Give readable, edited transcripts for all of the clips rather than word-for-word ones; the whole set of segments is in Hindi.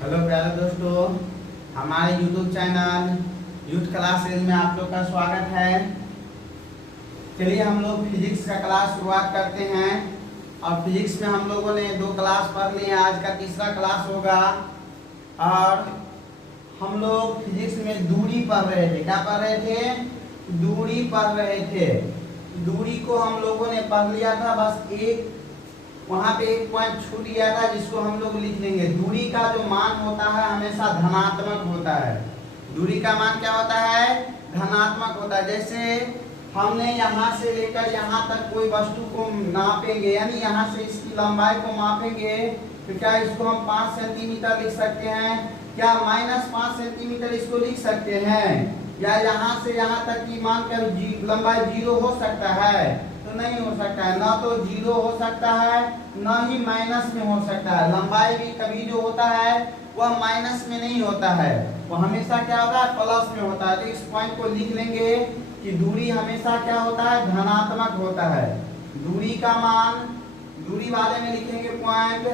हेलो प्यारे दोस्तों, हमारे YouTube चैनल यूथ क्लासेज में आप लोग का स्वागत है। चलिए हम लोग फिजिक्स का क्लास शुरुआत करते हैं। और फिजिक्स में हम लोगों ने 2 क्लास पढ़ लिए, आज का तीसरा क्लास होगा। और हम लोग फिजिक्स में दूरी पढ़ रहे थे। क्या पढ़ रहे थे? दूरी पढ़ रहे थे। दूरी को हम लोगों ने पढ़ लिया था, बस एक वहां पे एक पॉइंट छूट गया था जिसको हम लोग लिख लेंगे। दूरी का जो मान होता है हमेशा धनात्मक होता है। दूरी का मान क्या होता है? धनात्मक होता है। जैसे हमने यहाँ से लेकर यहाँ तक कोई वस्तु को नापेंगे, यानी यहाँ से इसकी लंबाई को मापेंगे, तो क्या इसको हम 5 सेंटीमीटर लिख सकते हैं? क्या -5 सेंटीमीटर इसको लिख सकते हैं? या यहाँ से यहाँ तक की मानकर लंबाई 0 हो सकता है? तो नहीं हो सकता है। ना तो 0 हो सकता है, ना ही माइनस में हो सकता है। लंबाई भी कभी जो होता है वह माइनस में नहीं होता है, वो हमेशा क्या होता है? प्लस में होता है। तो इस पॉइंट को लिख लेंगे कि दूरी हमेशा क्या होता है? धनात्मक होता है। दूरी का मान, दूरी वाले में लिखेंगे पॉइंट,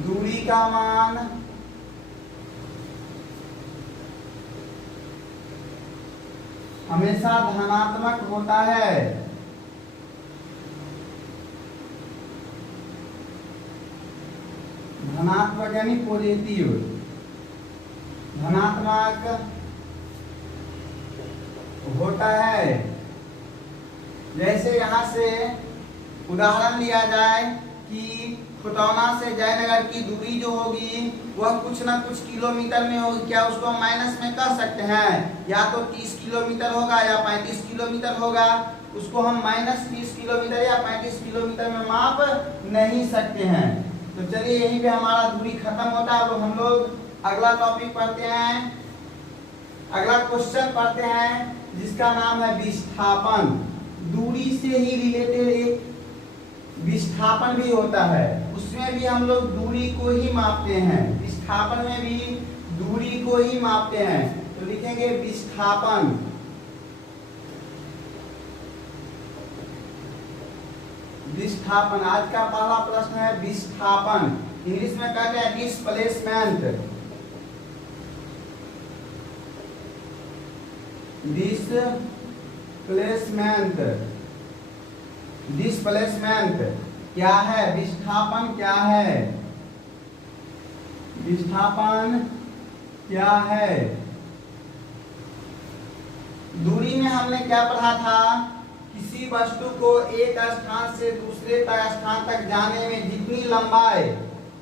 दूरी का मान हमेशा धनात्मक होता है। धनात्मक यानी पॉजिटिव, धनात्मक होता है। जैसे यहाँ से उदाहरण लिया जाए कि खुटौना से जयनगर की दूरी जो होगी वह कुछ ना कुछ किलोमीटर में होगी। क्या उसको हम माइनस में कर सकते हैं? या तो 30 किलोमीटर होगा या 35 किलोमीटर होगा। उसको हम -30 किलोमीटर या 35 किलोमीटर में माप नहीं सकते हैं। तो चलिए यहीं पे हमारा दूरी खत्म होता है। अब हम लोग अगला टॉपिक पढ़ते हैं, अगला क्वेश्चन पढ़ते हैं जिसका नाम है विस्थापन। दूरी से ही रिलेटेड एक विस्थापन भी होता है, उसमें भी हम लोग दूरी को ही मापते हैं। विस्थापन में भी दूरी को ही मापते हैं। तो लिखेंगे विस्थापन। विस्थापन आज का पहला प्रश्न है विस्थापन। इंग्लिश में कहते हैं डिस्प्लेसमेंट। डिस्प्लेसमेंट, डिस्प्लेसमेंट क्या है? विस्थापन क्या है? विस्थापन क्या है? दूरी में हमने क्या पढ़ा था? किसी वस्तु को एक स्थान से दूसरे स्थान तक जाने में जितनी लंबाई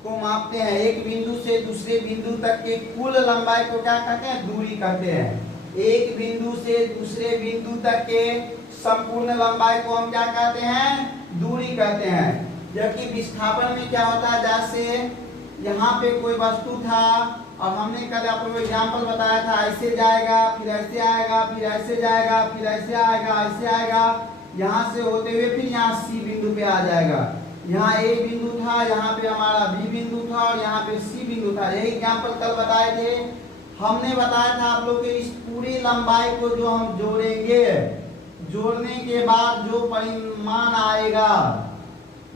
को मापते हैं, एक बिंदु से दूसरे बिंदु तक के कुल लंबाई को क्या कहते हैं? दूरी कहते हैं। एक बिंदु से दूसरे बिंदु तक के संपूर्ण लंबाई को हम क्या कहते हैं? दूरी कहते हैं। जबकि विस्थापन में क्या होता है? जैसे यहाँ पे कोई वस्तु था और हमने कल आपको एग्जाम्पल बताया था, ऐसे जाएगा, फिर ऐसे आएगा, फिर ऐसे जाएगा, फिर ऐसे आएगा, ऐसे आएगा, यहाँ से होते हुए फिर यहाँ सी बिंदु पे आ जाएगा। यहाँ ए बिंदु था, यहाँ पे हमारा बी बिंदु था और यहाँ पे सी बिंदु था। यही एग्जाम्पल कल बताए थे। हमने बताया था आप लोग के इस पूरी लंबाई को जो हम जोड़ेंगे, जोड़ने के बाद जो परिमाण आएगा,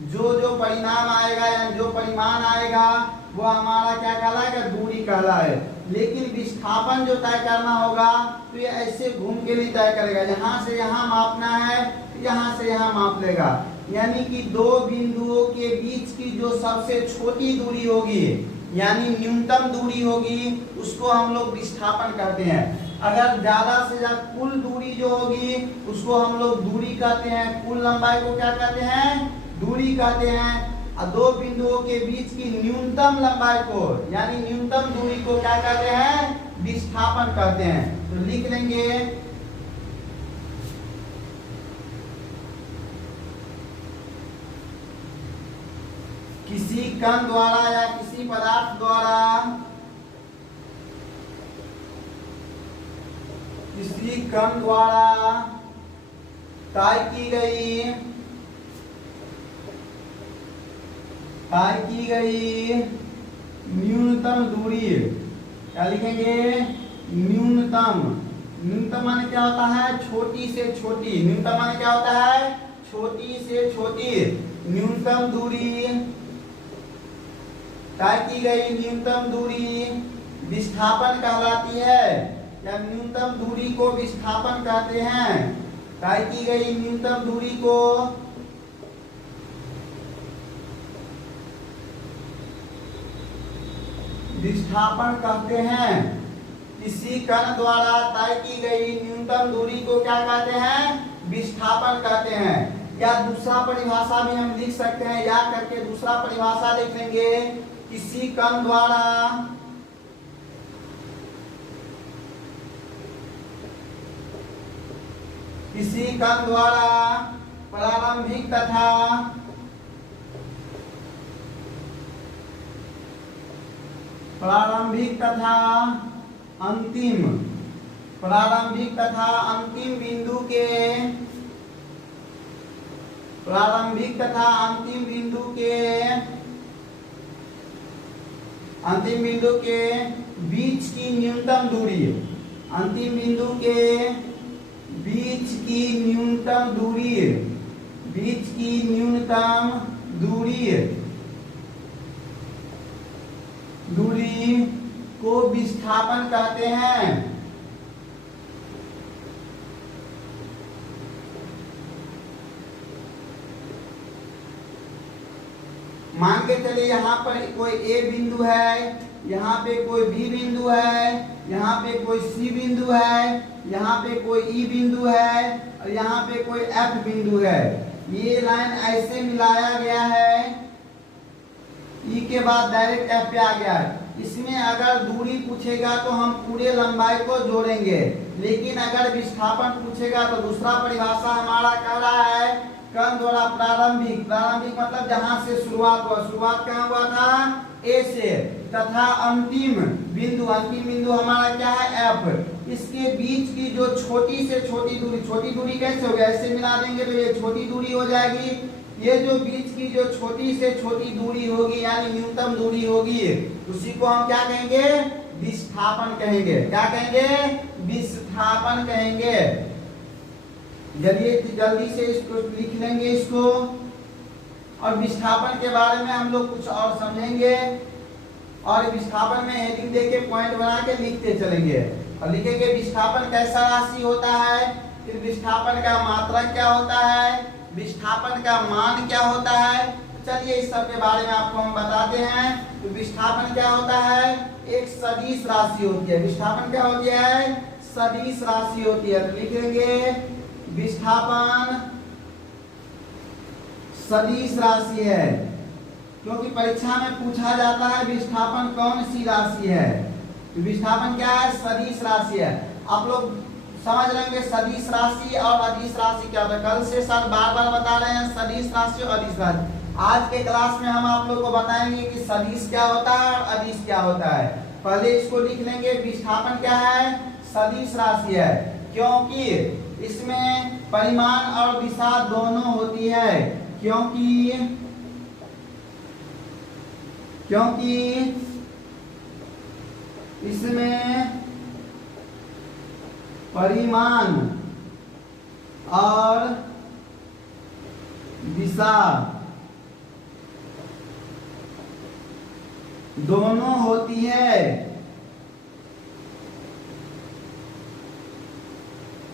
जो परिणाम आएगा या जो परिमाण आएगा वो हमारा क्या कहलाएगा? दूरी कहलाए। लेकिन विस्थापन जो तय करना होगा तो ये ऐसे घूम के नहीं तय करेगा। यहाँ से यहाँ मापना है, यहाँ से यहाँ माप लेगा। यानी कि 2 बिंदुओं के बीच की जो सबसे छोटी दूरी होगी, यानी न्यूनतम दूरी होगी, उसको हम लोग विस्थापन कहते हैं। अगर ज्यादा से ज्यादा कुल दूरी जो होगी उसको हम लोग दूरी कहते हैं। कुल लंबाई को क्या कहते हैं? दूरी कहते हैं। और 2 बिंदुओं के बीच की न्यूनतम लंबाई को, यानी न्यूनतम दूरी को क्या कहते हैं? विस्थापन कहते हैं। तो लिख लेंगे किसी कण द्वारा या किसी पदार्थ द्वारा, किसी कण द्वारा तय की गई न्यूनतम दूरी, क्या लिखेंगे? न्यूनतम। न्यूनतम माने क्या होता है? छोटी से छोटी। न्यूनतम माने क्या होता है? छोटी से छोटी। न्यूनतम दूरी तय की गई न्यूनतम दूरी विस्थापन कहलाती है, या न्यूनतम दूरी को विस्थापन कहते हैं। तय की गई न्यूनतम दूरी को विस्थापन कहते हैं। किसी कण द्वारा तय की गई न्यूनतम दूरी को क्या कहते हैं? विस्थापन कहते हैं। या दूसरा परिभाषा भी हम लिख सकते हैं, या करके दूसरा परिभाषा लिख लेंगे। किसी कण द्वारा प्रारंभिक तथा अंतिम बिंदु के बीच की न्यूनतम दूरी, दूरी को विस्थापन कहते हैं। मान के चलिए यहाँ पर कोई ए बिंदु है, यहाँ पे कोई बी बिंदु है, यहाँ पे कोई सी बिंदु है, यहाँ पे कोई ई बिंदु है और यहाँ पे कोई एफ बिंदु है। ये लाइन ऐसे मिलाया गया है, ई के बाद डायरेक्ट एफ पे आ गया है। इसमें अगर दूरी पूछेगा तो हम पूरे लंबाई को जोड़ेंगे, लेकिन अगर विस्थापन पूछेगा तो दूसरा परिभाषा हमारा कह रहा है कण द्वारा प्रारंभिक मतलब जहां से शुरुआत कहाँ हुआ था? ए से, तथा अंतिम बिंदु हमारा क्या है? एफ। इसके बीच की जो छोटी से छोटी दूरी कैसे होगी? ऐसे मिला देंगे तो ये छोटी दूरी हो जाएगी। ये जो बीच की जो छोटी से छोटी दूरी होगी यानी न्यूनतम दूरी होगी, उसी को हम क्या कहेंगे? विस्थापन कहेंगे। क्या कहेंगे? विस्थापन कहेंगे। जल्दी से इसको लिख लेंगे इसको, और विस्थापन के बारे में हम लोग कुछ और समझेंगे, और विस्थापन में हेडिंग देके पॉइंट बना के लिखते चलेंगे और लिखेंगे विस्थापन कैसा राशि होता है, फिर विस्थापन का मात्रक क्या होता है, विस्थापन का मान क्या होता है। तो चलिए इस सब के बारे में आपको हम बताते हैं। तो विस्थापन क्या होता है? एक सदिश राशि होती है। विस्थापन क्या होती है? सदिश राशि होती है। तो लिखेंगे विस्थापन सदिश राशि है, क्योंकि परीक्षा में पूछा जाता है विस्थापन कौन सी राशि है। तो विस्थापन क्या है? सदिश राशि है। आप लोग समझ लेंगे सदिश राशि और अदिश राशि क्या होता है। कल से सर बार बता रहे हैं सदिश राशि और अदिश राशि। आज के क्लास में हम आप लोग को बताएंगे कि सदिश क्या होता है और अदिश क्या होता है। पहले इसको लिख लेंगे, विस्थापन क्या है? सदिश राशि है, क्योंकि इसमें परिमाण और दिशा दोनों होती है। क्योंकि इसमें परिमाण और दिशा दोनों होती है।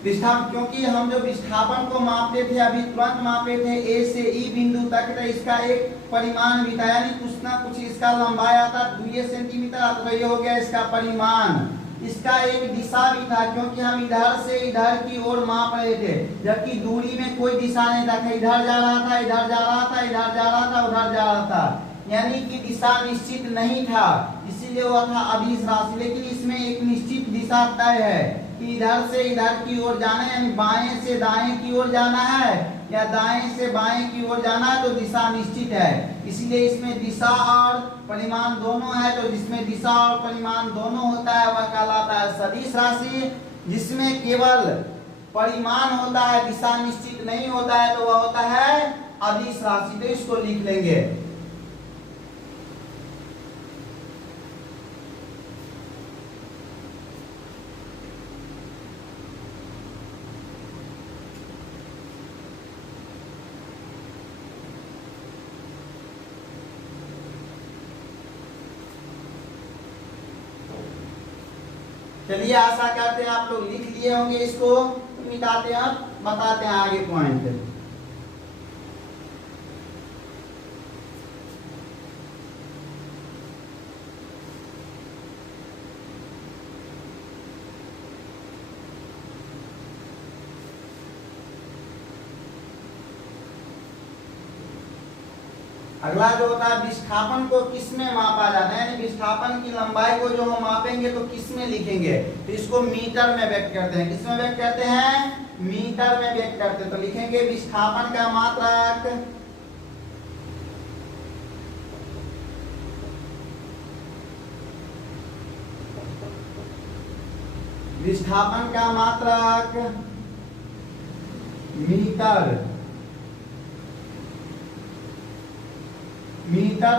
विस्थापन, क्योंकि हम जो विस्थापन को मापते थे अभी तुरंत मापे थे ए से ई बिंदु तक, तो इसका एक परिमाण भी था, यानी कुछ ना कुछ इसका लंबाई आता 2 सेंटीमीटर आता, तो ये हो गया इसका परिमाण। इसका एक दिशा भी था, क्योंकि हम इधर से इधर की ओर माप रहे थे, जबकि दूरी में कोई दिशा नहीं था, इधर जा रहा था, इधर जा रहा था, इधर जा रहा था, उधर जा रहा था, यानी कि दिशा निश्चित नहीं था, इसीलिए वो था अदिश राशि। लेकिन इसमें एक निश्चित दिशा तय है कि इधर से इधर की ओर जाना है, यानी बाएं से दाएं की ओर जाना है या दाएं से बाएं की ओर जाना है, तो दिशा निश्चित है। इसलिए इसमें दिशा और परिमाण दोनों है। तो जिसमें दिशा और परिमाण दोनों होता है वह कहलाता है सदिश राशि। जिसमें केवल परिमाण होता है, दिशा निश्चित नहीं होता है, तो वह होता है अदिश राशि। तो इसको लिख लेंगे। चलिए आशा करते हैं आप लोग लिख लिए होंगे इसको, मिटाते हैं अब बताते हैं आगे पॉइंट। अगला जो होता है विस्थापन को किस में मापा जाता है, यानी विस्थापन की लंबाई को जो हम मापेंगे तो किस में लिखेंगे, तो इसको मीटर में व्यक्त करते हैं। किस में व्यक्त करते हैं? मीटर में व्यक्त करते हैं। तो लिखेंगे विस्थापन का मात्रक विस्थापन का मात्रक मीटर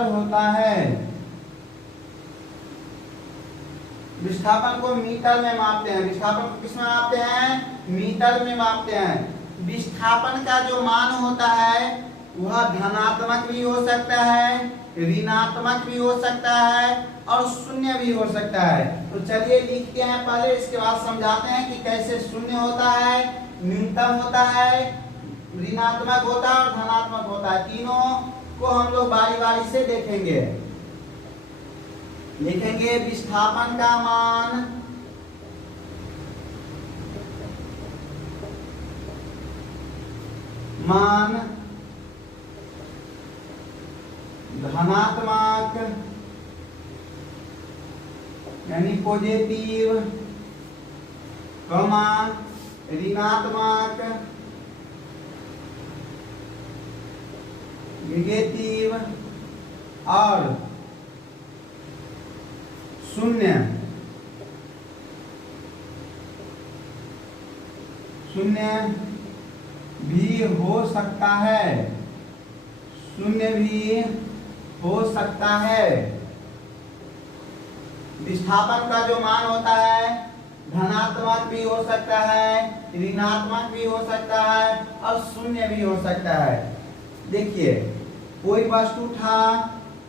होता है। विस्थापन को मीटर में मापते हैं। विस्थापन को किस में मापते हैं? मीटर में मापते हैं। विस्थापन का जो मान होता है वह धनात्मक भी हो सकता है, ऋणात्मक भी हो सकता है और शून्य भी हो सकता है। तो चलिए लिखते हैं पहले, इसके बाद समझाते हैं कि कैसे शून्य होता है, न्यूनतम होता है, ऋणात्मक होता है और धनात्मक होता है। तीनों को हम लोग बारी बारी से देखेंगे। लिखेंगे विस्थापन का मान धनात्मक यानी पॉजिटिव, ऋणात्मक नेगेटिव और शून्य भी हो सकता है। शून्य भी हो सकता है। विस्थापन का जो मान होता है धनात्मक भी हो सकता है, ऋणात्मक भी हो सकता है और शून्य भी हो सकता है। देखिए कोई वस्तु था,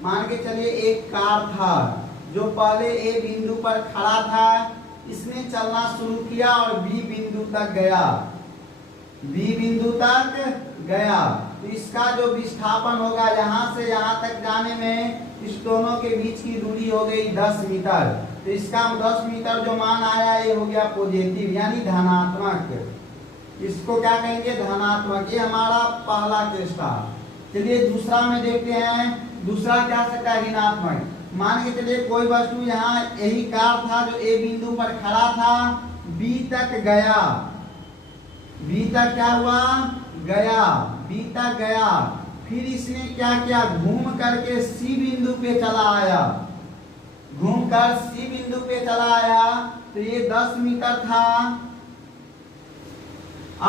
मान के चलिए एक कार था जो पहले ए बिंदु पर खड़ा था, इसने चलना शुरू किया और बी बिंदु तक गया। तो इसका जो विस्थापन होगा यहाँ से यहाँ तक जाने में इस दोनों के बीच की दूरी हो गई 10 मीटर। तो इसका 10 मीटर जो मान आया ये हो गया पॉजिटिव यानी धनात्मक। इसको क्या कहेंगे? धनात्मक। ये हमारा पहला केस था। चलिए दूसरा में देखते हैं। दूसरा क्या सकता है? ऋणात्मक। मान के चलिए कोई वस्तु यहाँ यही कार था जो ए बिंदु पर खड़ा था, बी तक गया। बी तक क्या हुआ? गया। बी तक गया। फिर इसने क्या किया? घूम करके सी बिंदु पे चला आया। घूमकर सी बिंदु पे चला आया। तो ये 10 मीटर था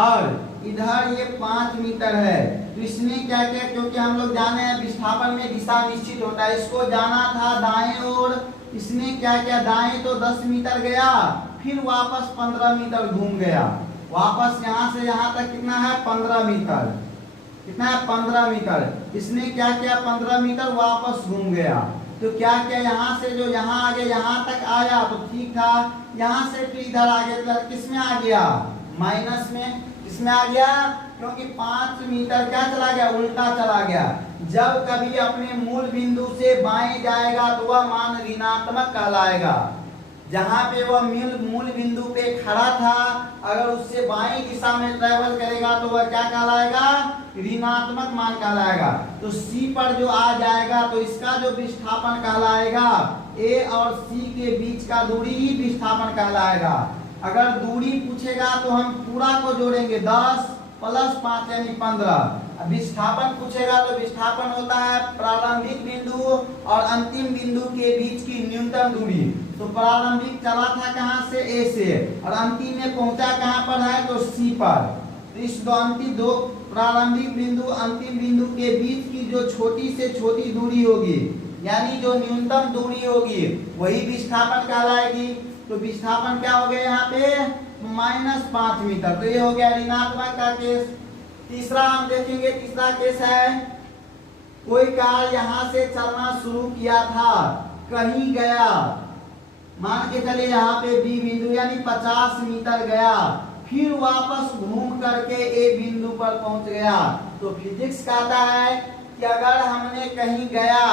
और इधर ये 5 मीटर है। तो इसने क्या किया? क्योंकि हम लोग जाने हैं विस्थापन में दिशा निश्चित होता है। इसको जाना था दाएं ओर। इसने क्या किया? दाएं तो 10 मीटर गया, फिर वापस 15 मीटर घूम गया। वापस यहाँ से यहाँ तक कितना है? 15 मीटर। कितना है? 15 मीटर। इसने क्या किया? 15 मीटर वापस घूम गया। तो क्या किया? यहाँ से जो यहाँ आगे यहाँ तक आया तो ठीक था। यहाँ से फिर इधर आगे किस में आ गया? माइनस में। किसमें आ गया? क्योंकि 5 मीटर क्या चला गया? उल्टा चला गया। जब कभी अपने मूल बिंदु से बाएं जाएगा तो वह मान ऋणात्मक कहलाएगा। जहां पे वह मूल बिंदु पे खड़ा था, अगर उससे बाएं दिशा में ट्रेवल करेगा तो वह क्या कहलाएगा? ऋणात्मक मान कहलाएगा। तो सी पर जो आ जाएगा तो इसका जो विस्थापन कहलाएगा, ए और सी के बीच का दूरी ही विस्थापन कहलाएगा। अगर दूरी पूछेगा तो हम पूरा को जोड़ेंगे, 10 + 5 यानी 15। विस्थापन पूछेगा तो विस्थापन होता है प्रारंभिक बिंदु और अंतिम बिंदु के बीच की न्यूनतम दूरी। तो प्रारंभिक चला था कहाँ से? ए से, और अंतिम में पहुंचा कहाँ पर है? तो सी पर। तो इस दो प्रारंभिक बिंदु अंतिम बिंदु के बीच की जो छोटी से छोटी दूरी होगी, यानी जो न्यूनतम दूरी होगी, वही विस्थापन कहलाएगी। तो विस्थापन क्या हो गया यहाँ पे? -5 मीटर। तो ये हो गया ऋणात्मक का केस। तीसरा हम देखेंगे। तीसरा केस है कोई कार यहाँ से चलना शुरू किया था, कहीं गया, मान के चले यहाँ पे बी बिंदु यानी 50 मीटर गया, फिर वापस घूम करके ए बिंदु पर पहुंच गया, तो फिजिक्स कहता है कि अगर हमने कहीं गया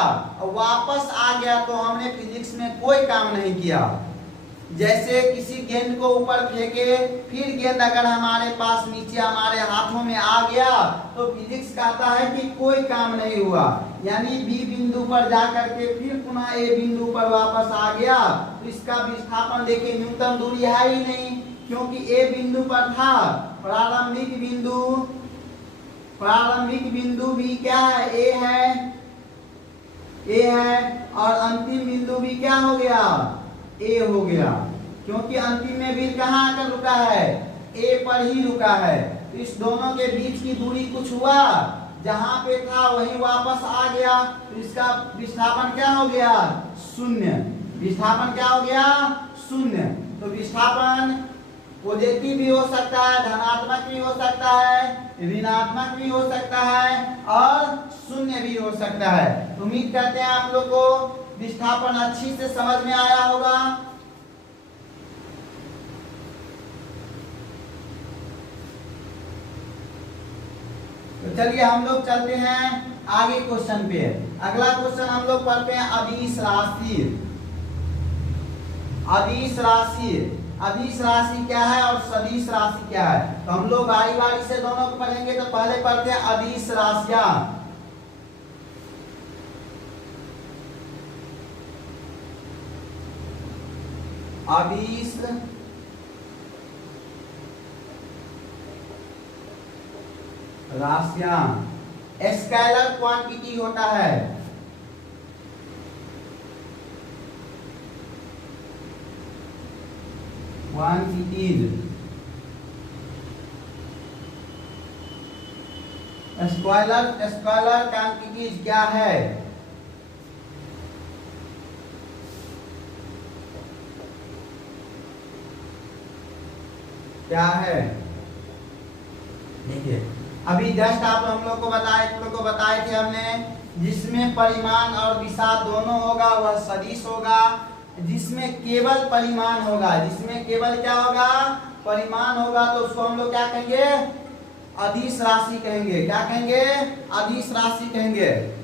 और वापस आ गया तो हमने फिजिक्स में कोई काम नहीं किया। जैसे किसी गेंद को ऊपर फेंके, फिर गेंद अगर हमारे पास नीचे हमारे हाथों में आ गया तो फिजिक्स कहता है कि कोई काम नहीं हुआ, यानी बी बिंदु पर जाकर के फिर पुनः ए बिंदु पर वापस आ गया, तो इसका विस्थापन देखिए न्यूनतम दूरी है ही नहीं, क्योंकि ए बिंदु पर था। प्रारंभिक बिंदु भी क्या है, ए है, और अंतिम बिंदु भी क्या हो गया, ए हो गया, क्योंकि अंतिम में भी कहाँ आकर रुका है, ए पर ही रुका है। तो इस दोनों के बीच की दूरी कुछ हुआ, जहां पे था वहीं वापस आ गया, तो इसका विस्थापन क्या हो गया, शून्य। विस्थापन क्या हो गया, शून्य। तो विस्थापन पॉजिटिव भी हो सकता है, धनात्मक भी हो सकता है, ऋणात्मक भी हो सकता है, और शून्य भी हो सकता है। उम्मीद करते हैं आप लोग को विस्थापन अच्छी से समझ में आया होगा। तो चलिए हम लोग चलते हैं आगे क्वेश्चन पे। अगला क्वेश्चन हम लोग पढ़ते हैं अदिश राशि। अदिश राशि क्या है और सदिश राशि क्या है, तो हम लोग बारी बारी से दोनों को पढ़ेंगे। तो पहले पढ़ते हैं अदिश राशियां। अदिश राशियां स्केलर क्वांटिटी होता है। क्वांटिटीज स्केलर क्वांटिटीज क्या है, क्या है, देखिए अभी जस्ट आप हम लोग को बताए थे हमने, जिसमें परिमाण और दिशा दोनों होगा वह सदिश होगा। जिसमें केवल परिमाण होगा, जिसमें केवल क्या होगा, परिमाण होगा, तो उसको हम लोग क्या कहेंगे, अदिश राशि कहेंगे। क्या कहेंगे, अदिश राशि कहेंगे।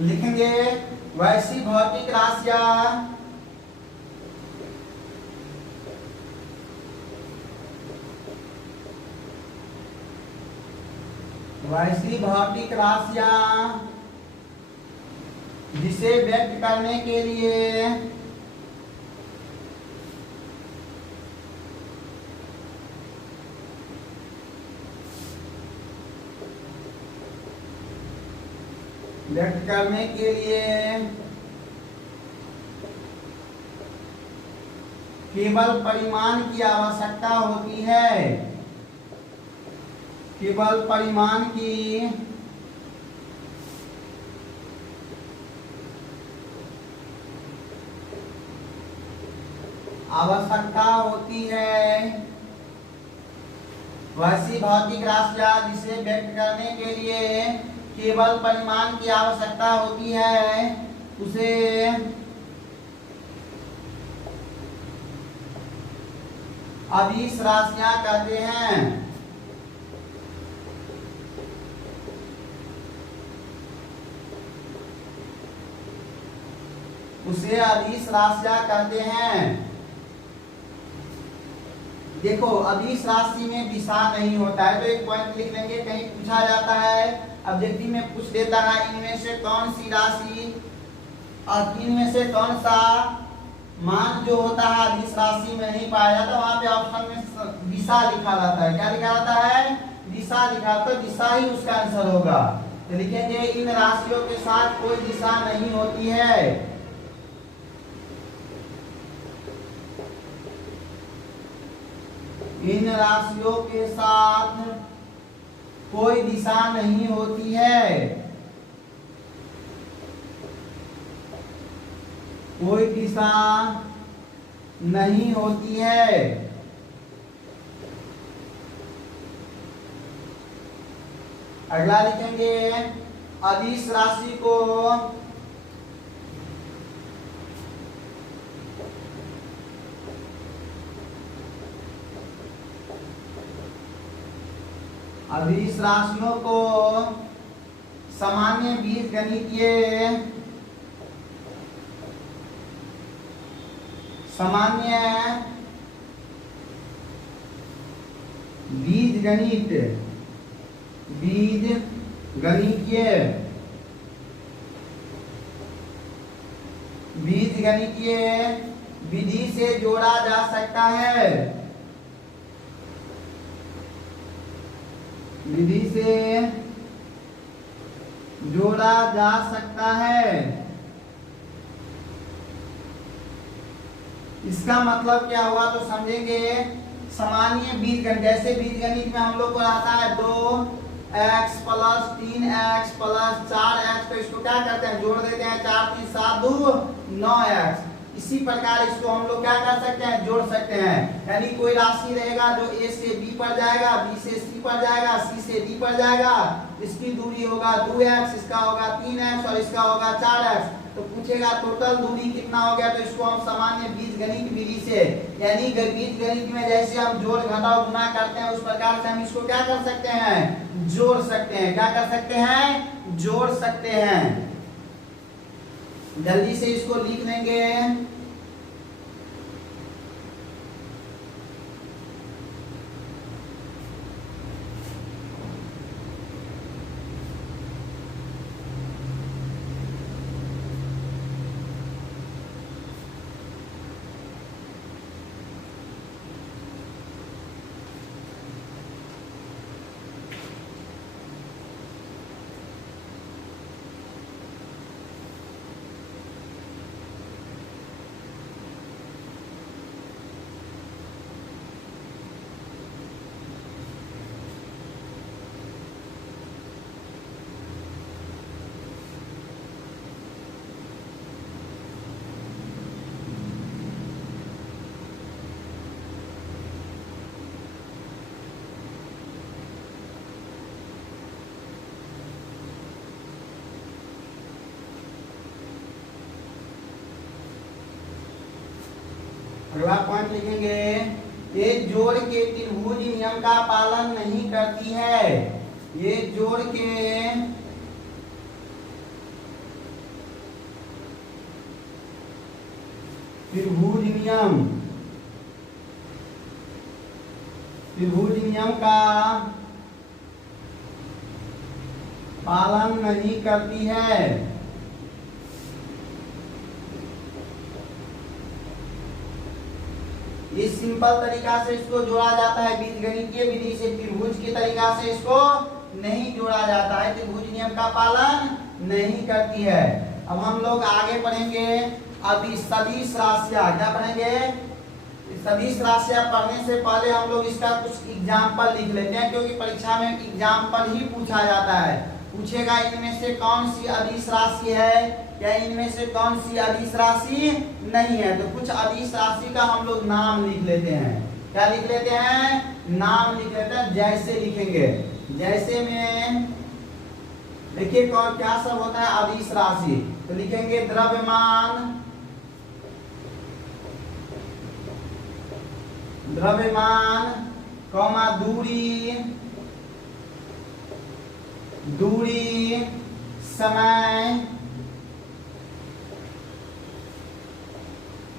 लिखेंगे वैसी भौतिक राशियां जिसे व्यक्त करने के लिए केवल परिमाण की आवश्यकता होती है। केवल परिमाण की आवश्यकता होती है। वैसी भौतिक राशियां जिसे व्यक्त करने के लिए केवल परिमाण की आवश्यकता होती है, उसे अदिश राशियां कहते हैं। उसे अदिश राशियां कहते हैं। देखो अदिश राशि में दिशा नहीं होता है, तो एक पॉइंट लिख लेंगे, कहीं पूछा जाता है ऑब्जेक्टिव में पूछ देता है इनमें से कौन सी राशि और इनमें से कौन सा मान जो होता है अदिश राशि में नहीं पाया जाता, वहां पे ऑप्शन में दिशा लिखा रहता है। क्या लिखा रहता है, दिशा लिखा, तो दिशा ही उसका आंसर होगा। तो लिखेंगे इन राशियों के साथ कोई दिशा नहीं होती है। इन राशियों के साथ कोई दिशा नहीं होती है, कोई दिशा नहीं होती है। अगला लिखेंगे अदिश राशि को अदिश राशियों को सामान्य बीजगणितीय सामान्य बीजगणितीय विधि से जोड़ा जा सकता है, विधि से जोड़ा जा सकता है। इसका मतलब क्या हुआ तो समझेंगे। सामान्य बीजगणित, जैसे बीजगणित में हम लोग को आता है 2x plus 3x plus 4x, तो इसको क्या करते हैं, जोड़ देते हैं, 4 3 7 2 9x। इसी प्रकार इसको हम लोग क्या कर सकते हैं, जोड़ सकते हैं। यानी कोई राशि रहेगा जो a से b पर जाएगा, b से c पर जाएगा, c से d पर जाएगा, इसकी दूरी होगा 2x, इसका होगा 3x और इसका होगा 4x। तो पूछेगा टोटल दूरी कितना हो गया, तो इसको हम सामान्य बीजगणित विधि से, यानी बीजगणित में जैसे हम जोड़ घटाव गुणा करते हैं उस प्रकार से हम इसको क्या कर सकते हैं, जोड़ सकते हैं। क्या कर सकते हैं, जोड़ सकते हैं। जल्दी से इसको लिख लेंगे। अगला पॉइंट लिखेंगे, ये जोड़ के त्रिभुज नियम का पालन नहीं करती है। ये जोड़ के त्रिभुज नियम का पालन नहीं करती है। इस सिंपल तरीका से इसको जोड़ा जाता है, बीजगणितीय विधि से त्रिभुज की तरीका से इसको नहीं जोड़ा जाता है, त्रिभुज नियम का पालन नहीं करती है। अब हम लोग आगे पढ़ेंगे अभी सदिश राशियां। क्या पढ़ेंगे, सदिश राशियां पढ़ने से पहले हम लोग इसका कुछ एग्जाम्पल लिख लेते हैं, क्योंकि परीक्षा में एग्जाम्पल ही पूछा जाता है। पूछेगा इनमें से कौन सी अदिश राशि है या इनमें से कौन सी अदिश राशि नहीं है। तो कुछ अदिश राशि का हम लोग नाम लिख लेते हैं। क्या लिख लेते हैं, नाम लिख लेते हैं। जैसे लिखेंगे, जैसे में देखिए कौन क्या सब होता है अदिश राशि। तो लिखेंगे द्रव्यमान, कौमा दूरी, समय,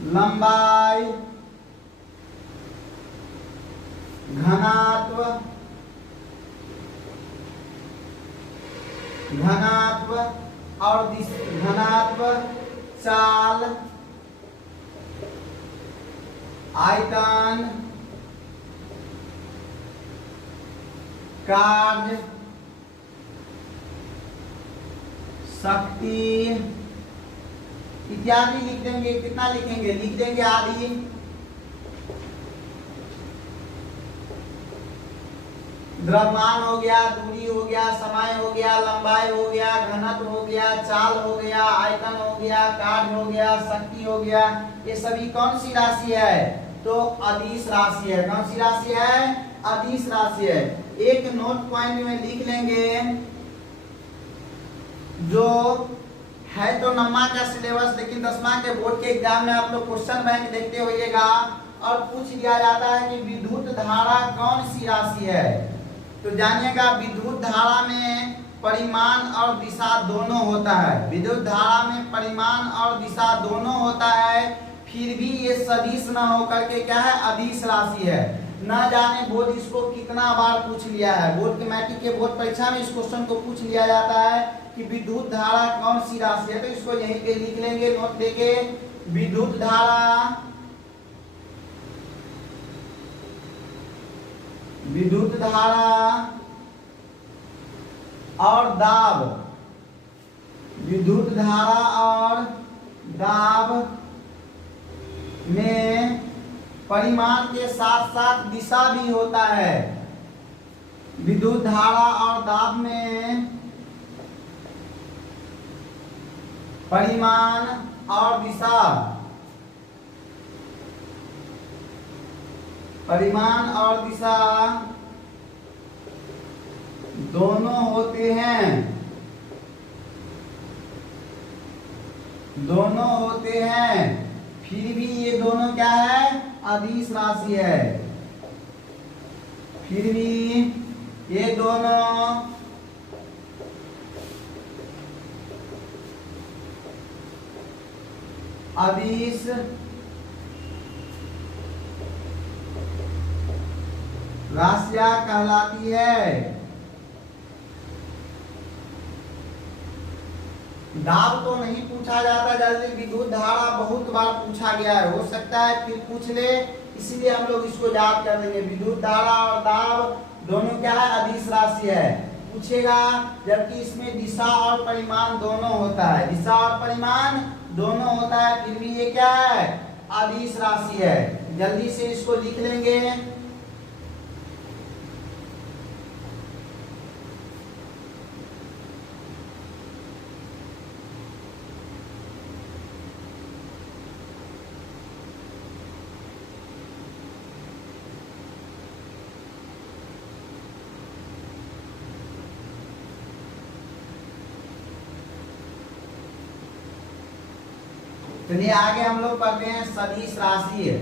लंबाई, घनत्व और घनत्व, चाल, आयतन, कार्य, शक्ति इत्यादि लिख देंगे। कितना लिखेंगे, लिख देंगे आदि। द्रव्यमान हो गया, दूरी हो गया, समय हो गया, लंबाई हो गया, घनत्व हो गया, चाल हो गया, आयतन हो गया, कार्य हो गया, शक्ति हो गया, ये सभी कौन सी राशि है? तो अदिश राशि है। कौन सी राशि है? अदिश राशि है। एक नोट पॉइंट में लिख लेंगे, जो है तो 9वां का सिलेबस, लेकिन 10वां के बोर्ड के एग्जाम में आप लोग क्वेश्चन बैंक देखते होइएगा और पूछ लिया जाता है कि विद्युत धारा कौन सी राशि है। तो जानिएगा, विद्युत धारा में परिमाण और दिशा दोनों होता है। विद्युत धारा में परिमाण और दिशा दोनों होता है, फिर भी ये सदिश न होकर के क्या है? अदिश राशि है। न जाने बोर्ड इसको कितना बार पूछ लिया है। बोर्ड के मैट्रिक के बोर्ड परीक्षा में इस क्वेश्चन को पूछ लिया जाता है कि विद्युत धारा कौन सी राशि है। तो इसको यहीं पे लिख लेंगे नोट देके, विद्युत धारा, विद्युत धारा और दाब, विद्युत धारा और दाब में परिमाण के साथ साथ दिशा भी होता है। विद्युत धारा और दाब में परिमाण और दिशा, परिमाण और दिशा दोनों होते हैं, दोनों होते हैं, फिर भी ये दोनों क्या है? अदिश राशि है। फिर भी ये दोनों अदिश राशियां कहलाती है। दाब तो नहीं पूछा जाता जल्दी, विद्युत धारा बहुत बार पूछा गया है, हो सकता है फिर पूछ ले, इसलिए हम लोग इसको याद कर देंगे। विद्युत धारा और दाब दोनों क्या है? अदिश राशि है। पूछेगा, जबकि इसमें दिशा और परिमाण दोनों होता है, दिशा और परिमाण दोनों होता है, फिर भी ये क्या है? अदिश राशि है। जल्दी से इसको लिख लेंगे, चलिए आगे हम लोग पढ़ते हैं सदिश राशि।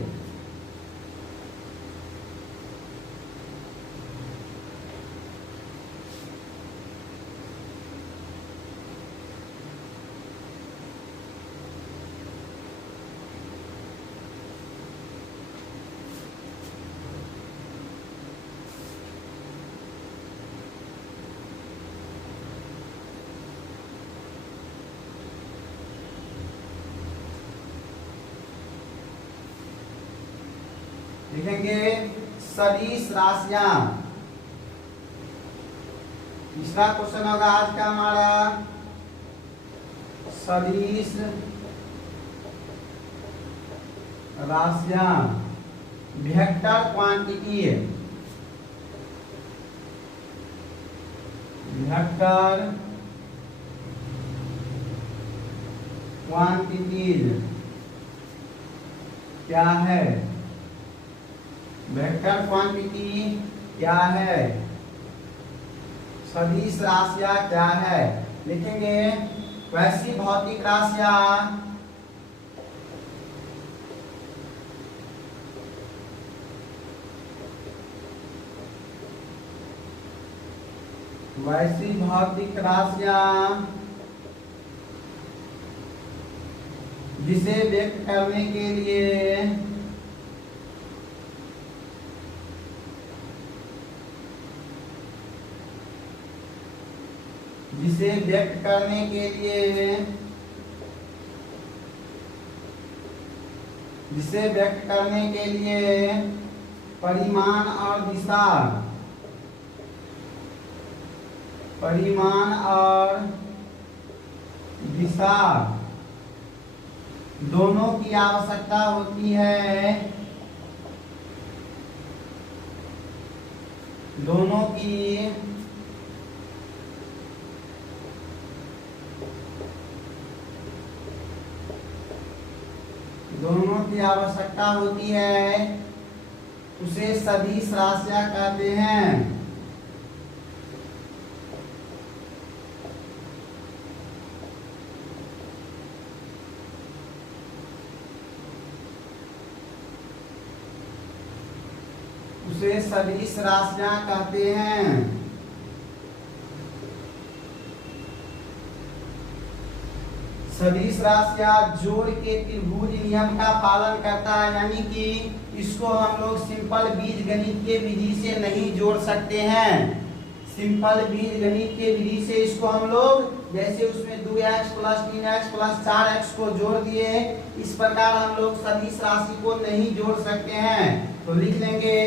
लिखेंगे सदिश राशियां। तीसरा क्वेश्चन होगा आज का हमारा, सदिश राशियां, वेक्टर क्वांटिटी, वेक्टर क्वांटिटीज क्या है? वेक्टर क्वांटिटी क्या है? सदिश राशियां क्या है? लिखेंगे, वैसी भौतिक राशियां वैसी भौतिक राशियां जिसे व्यक्त करने के लिए जिसे व्यक्त करने के लिए जिसे व्यक्त करने के लिए परिमाण और दिशा, परिमाण और दिशा दोनों की आवश्यकता होती है, दोनों की आवश्यकता होती है उसे सदिश राशियां कहते हैं। उसे सदिश राशियां कहते हैं। सदिश राशियां जोड़ के त्रिभुज नियम का पालन करता है, यानी कि इसको हम लोग सिंपल बीजगणित के विधि से नहीं जोड़ सकते हैं। सिंपल बीजगणित के विधि से इसको हम लोग जैसे उसमें 2x plus 3x plus 4x को जोड़ दिए, इस प्रकार हम लोग सदिश राशि को नहीं जोड़ सकते हैं। तो लिख लेंगे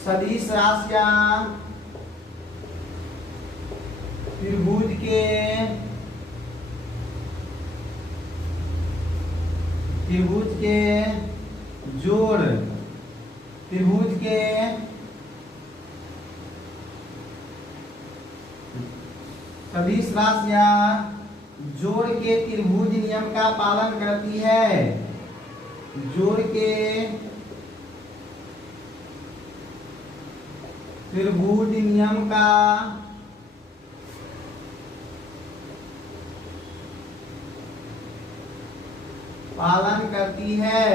सदिश राशियां त्रिभुज के जोड़, त्रिभुज के सदिश राशियां जोड़ के त्रिभुज नियम का पालन करती है। जोड़ के त्रिभुज नियम का पालन करती है।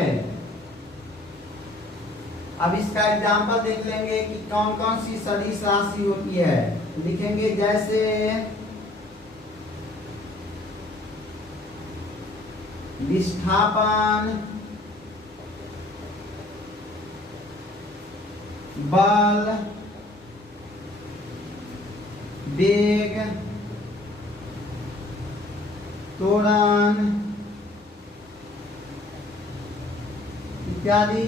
अब इसका एग्जाम्पल देख लेंगे कि कौन कौन सी सदिश राशि होती है। लिखेंगे जैसे विस्थापन, बल, वेग, त्वरण इत्यादि।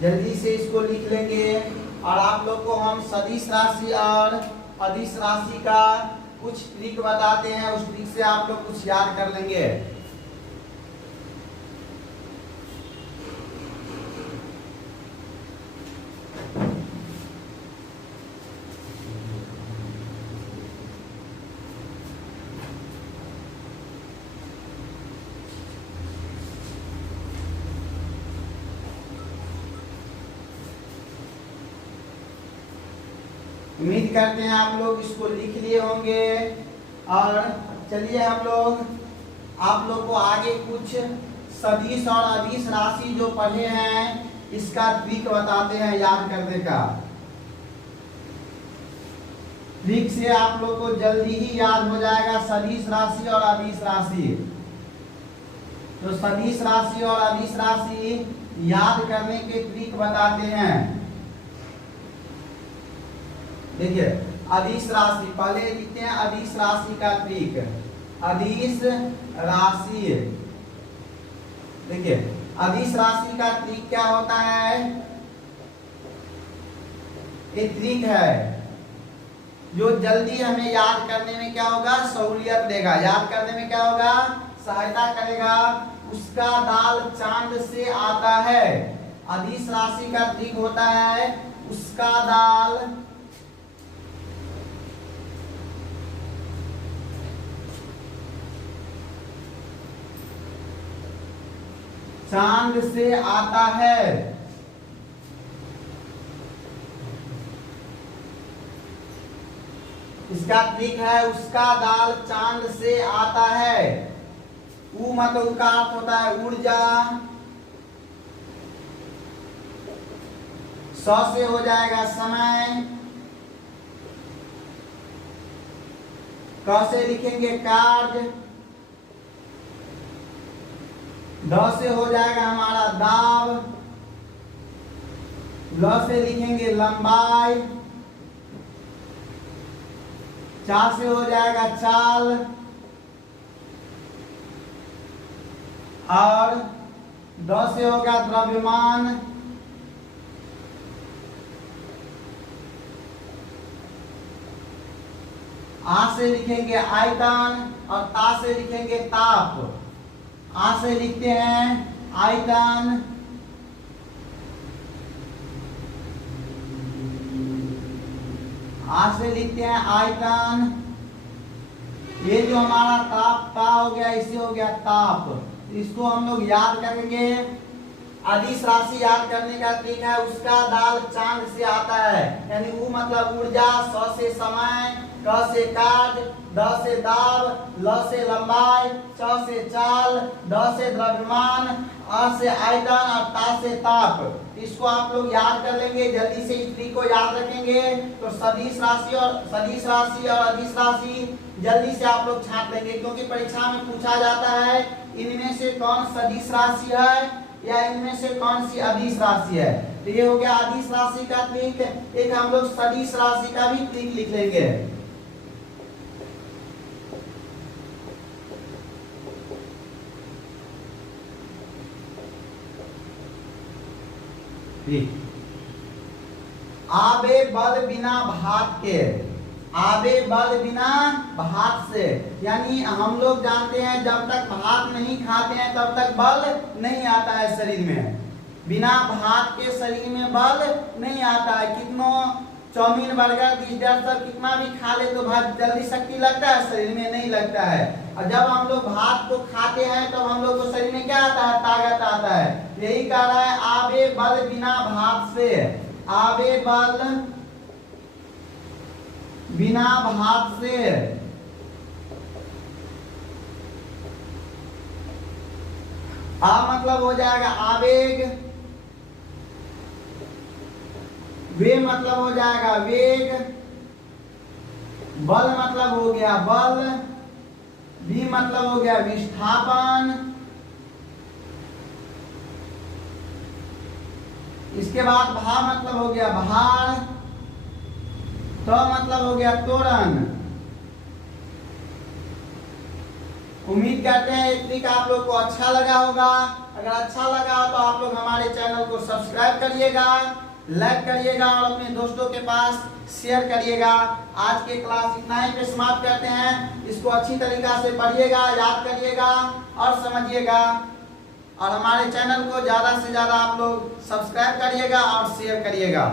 जल्दी से इसको लिख लेंगे और आप लोग को हम सदिश राशि और अदिश राशि का कुछ ट्रिक बताते हैं, उस ट्रिक से आप लोग कुछ याद कर लेंगे। उम्मीद करते हैं आप लोग इसको लिख लिए होंगे। और चलिए हम लोग आप लोग को आगे कुछ सदिश और अदिश राशि जो पढ़े हैं इसका ट्रिक बताते हैं याद करने का। ट्रिक से आप लोग को जल्दी ही याद हो जाएगा सदिश राशि और अदिश राशि। तो सदिश राशि और अदिश राशि याद करने के ट्रिक बताते हैं। देखिए अदिश राशि पहले लिखते हैं, अदिश राशि का ट्रिक। अदिश राशि, देखिए अदिश राशि का ट्रिक क्या होता है, एक ट्रिक है जो जल्दी हमें याद करने में क्या होगा, सहूलियत देगा। याद करने में क्या होगा, सहायता करेगा। उसका दाल चांद से आता है। अदिश राशि का ट्रिक होता है उसका दाल चांद से आता है। इसका ट्रिक है उसका दाल चांद से आता है। ऊ मतलब का अर्थ होता है ऊर्जा, स से हो जाएगा समय, क से लिखेंगे कार्य, द से हो जाएगा हमारा दाब, ल से लिखेंगे लंबाई, चार से हो जाएगा चाल, और द से होगा द्रव्यमान, आ से लिखेंगे आयतन और ता से लिखेंगे ताप। आ से लिखते हैं आयतन आ से लिखते हैं आयतन। ये जो हमारा ताप ता हो गया, इसे हो गया ताप। इसको हम लोग याद करेंगे। अदिश राशि याद करने का तरीका है, उसका दाल चांद से आता है, यानी उ मतलब ऊर्जा, स से समय, क से काज, द से दाब, ल से लंबाई, च से चाल, द से द्रव्यमान, अ से आयतन और ता से ताप। इसको आप लोग याद कर लेंगे, जल्दी से इस ट्रिक को याद रखेंगे तो सदिश राशि और अदिश राशि जल्दी से आप लोग छांट लेंगे, क्योंकि परीक्षा में पूछा जाता है इनमें से कौन सदिश राशि है या इनमें से कौन सी अदिश राशि है। तो ये हो गया अदिश राशि का ट्रिक। एक हम लोग सदिश राशि का भी ट्रिक लिख लेंगे। आबे बल बिना भात के, आबे बल बिना भात से, यानी हम लोग जानते हैं जब तक भात नहीं खाते हैं तब तक बल नहीं आता है शरीर में। बिना भात के शरीर में बल नहीं आता है। कितनों चाउमीन बर्गर पिज्जा सब कितना भी खा ले तो बहुत जल्दी शक्ति लगता है, शरीर में नहीं लगता है। और जब हम लोग भात को खाते हैं तो हम लोग को शरीर में क्या आता है, ताकत आता है। यही कह रहा है आबे बल बिना भात से, आबे बल बिना भात से। आ मतलब हो जाएगा आवेग, वे मतलब हो जाएगा वेग, बल मतलब हो गया बल, भी मतलब हो गया विस्थापन, इसके बाद भा मतलब हो गया भार, तो मतलब हो गया तोरण। उम्मीद करते हैं ये ट्रिक आप लोग को अच्छा लगा होगा। अगर अच्छा लगा तो आप लोग हमारे चैनल को सब्सक्राइब करिएगा, लाइक करिएगा और अपने दोस्तों के पास शेयर करिएगा। आज के क्लास इतना ही पे समाप्त करते हैं। इसको अच्छी तरीका से पढ़िएगा, याद करिएगा और समझिएगा। और हमारे चैनल को ज़्यादा से ज़्यादा आप लोग सब्सक्राइब करिएगा और शेयर करिएगा।